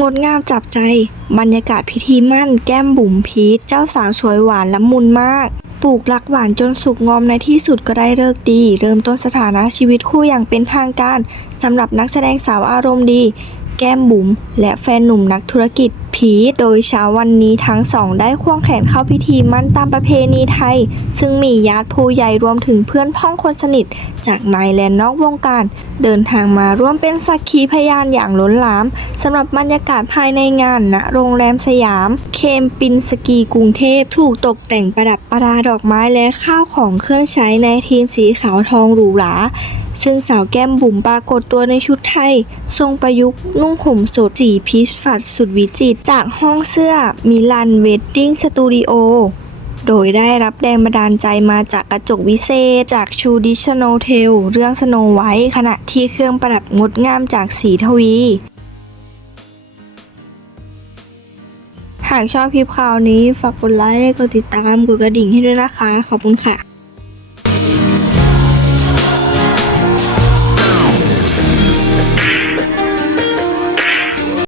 งดงามจับใจ บรรยากาศพิธีมั่นแก้มบุ๋มพีชเจ้าสาวสวยหวานละมุนมาก ปลูกรักหวานจนสุกงอมในที่สุดก็ได้เลิกดี เริ่มต้นสถานะชีวิตคู่อย่างเป็นทางการสำหรับนักแสดงสาวอารมณ์ดี แก้มบุ๋มและแฟนหนุ่มนักธุรกิจพีชโดยเช้าวันนี้ทั้งสองได้ควงแขนเข้าพิธีมั่นตามประเพณีไทย ซึ่งมีญาติผู้ใหญ่รวมถึงเพื่อนพ้องคนสนิท จากในและนอกวงการ เดินทางมาร่วมเป็นสักขีพยานอย่างล้นหลามสำหรับบรรยากาศภายในงานณโรงแรมสยาม เคมปินสกีกรุงเทพถูกตกแต่งประดับประดาดอกไม้และข้าวของเครื่องใช้ในทีมสีขาวทองหรูหรา ซึ่งสาวแก้มบุ๋มปรากฏตัวในชุดไทย ทรงประยุกต์นุ่งห่มสดสีพีชฝัดสุดวิจิตรจากห้องเสื้อมิลันเวดดิ้งสตูดิโอโดยได้รับแรงบันดาลใจมาจากกระจกวิเศษ จากชูดิชโนเทลเรื่องสโนไวท์ขณะที่เครื่องประดับงดงามจากสีทวี หากชอบคลิปข่าวนี้ ฝากกดไลค์ กดติดตาม กดกระดิ่งให้ด้วยนะคะ ขอบคุณค่ะ